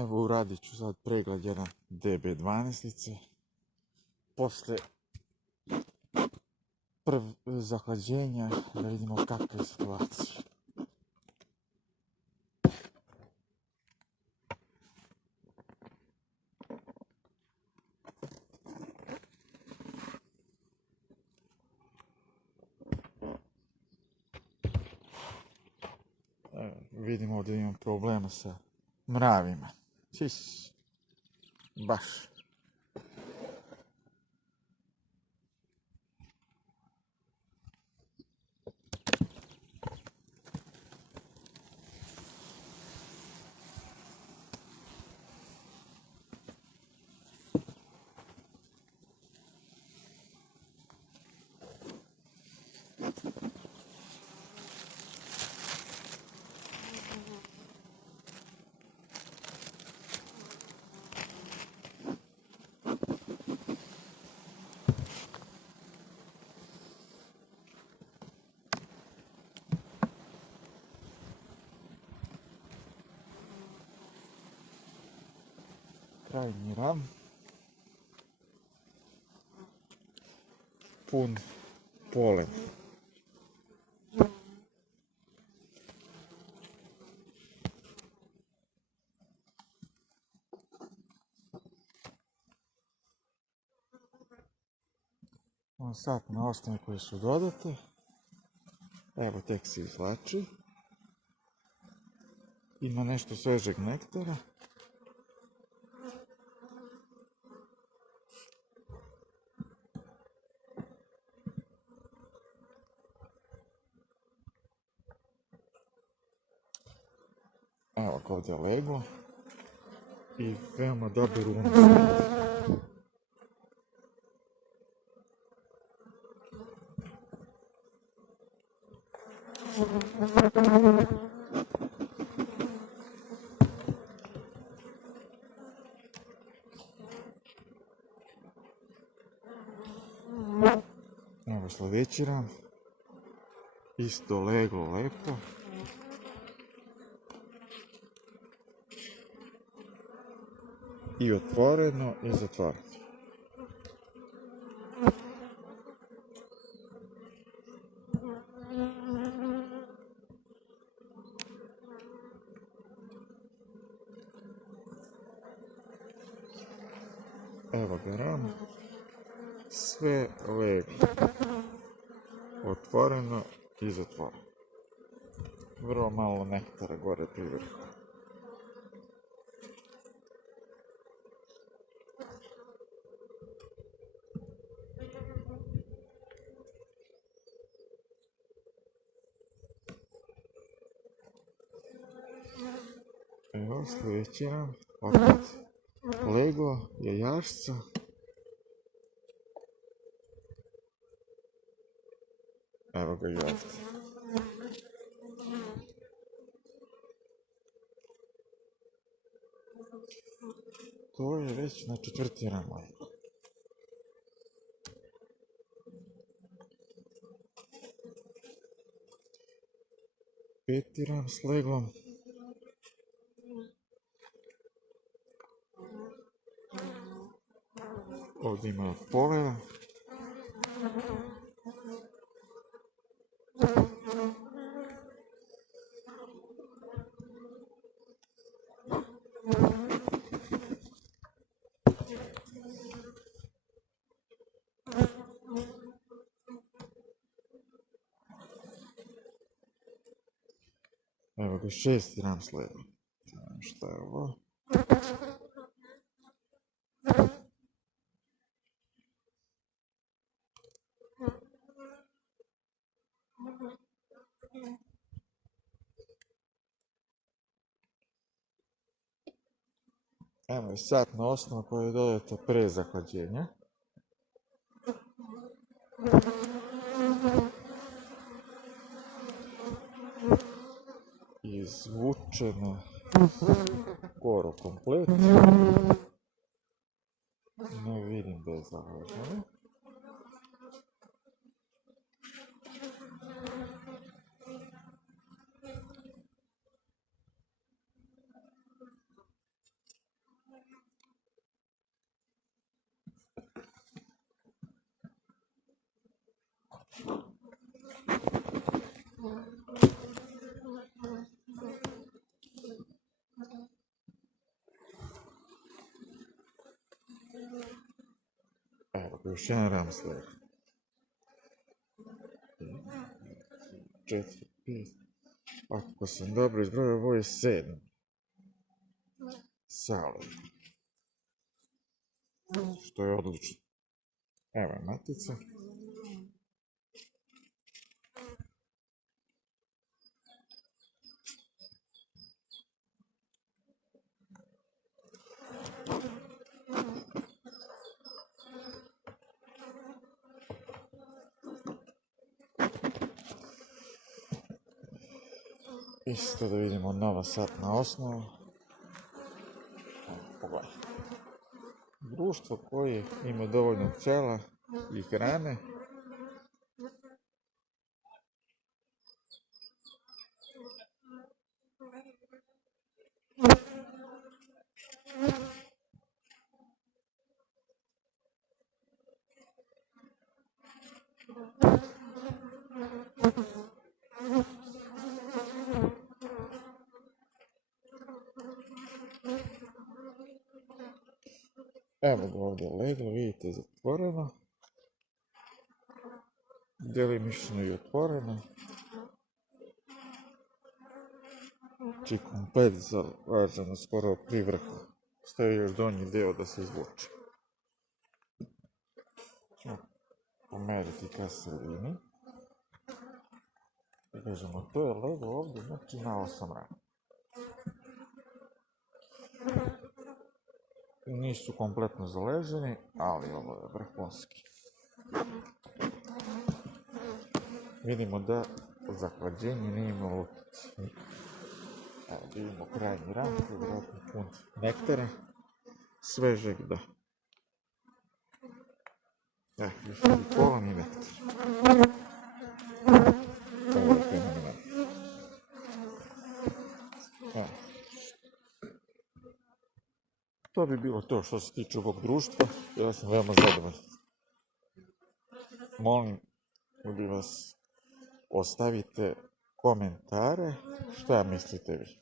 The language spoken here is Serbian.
Evo uradit ću sad pregled jedan DB12-ice. Posle zahlađenja da vidimo kakva je situacija. Vidimo ovdje imam problema sa mravima. Baš. Krajnji ram. Pun polen. Sad na osnove koje su dodate. Evo tek se izvlači. Ima nešto svežeg nektara. Evo ga ovdje leglo. I veoma dobar unos. Evo sljedeći ram. Isto leglo lepo. I otvoreno i zatvoreno. Evo ga ram. Sve leglo. Otvoreno i zatvoreno. Vrlo malo nektara gore pri vrhu. Evo sljedeći ram. Opet leglo, jajašca. Evo ga i ovdje. To je već na četvrti ram leglo. Peti ram s leglom. Ovdje ima polena. Evo ga šesti ram s leglom. Šta je ovo? Evo je sad na osnovu koju dodajete pre zahlađenja. Izvučeno skoro komplet. Ne vidim da je zahlađeno. Evo ga, još jedan Ramsler. 4, 5. Ako sam dobro izbrojao, ovo je 7. Sale. Što je odlično. Evo je matica. Isto da vidimo nova satna osnova. Pogledaj. Društvo koje ima dovoljno pčela i hrane. Evo ga ovdje leglo, vidite, zatvoreno. Delimično i otvoreno. Či komplet zalaženo skoro pri vrhu. Staje još donji deo da se izvuče. Ćemo pomeriti ka sredini. I kažemo, to je leglo ovdje, znači na 8 rana. Nisu kompletno zaleženi, ali ovo je vrhunski. Vidimo da zahlađenje nije imalo utjecaj. Evo vidimo krajnji ram, koji je vjerojatno pun nektara, svežeg da. Više i pola ni nektar. Ovo je fenomenalno. To bi bilo to što se tiče ovog društva. Ja sam veoma zadovoljan. Molim da vas ostavite komentare šta mislite vi.